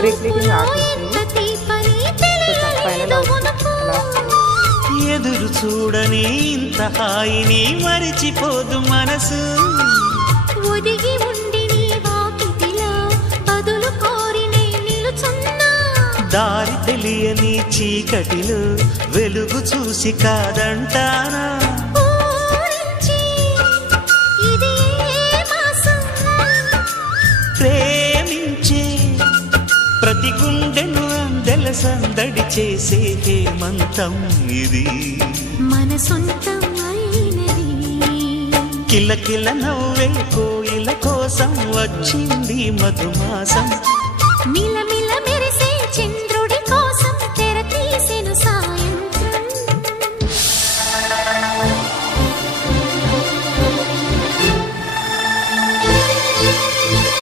బ్రేస్లెటింగ్ artist ఎదురు చూడని ఇంత హాయిని మరిచిపోదు మనసు ఒదిగి ఉండి నీ వాకిటిలో బదులు కోరి నే నిలుచున్నా దారి తెలియని చీకటిలో వెలుగు చూసి కాదంటానా ఇది మాసం ప్రేమించే ప్రతి గుండెను అందెల సందడి చేసే హేమంతం ఇది మన సొంతం అయినది కిలకిల నవ్వే కోయిల కోసం వచ్చింది మధుమాసం మిల మిల మెరిసే చంద్ర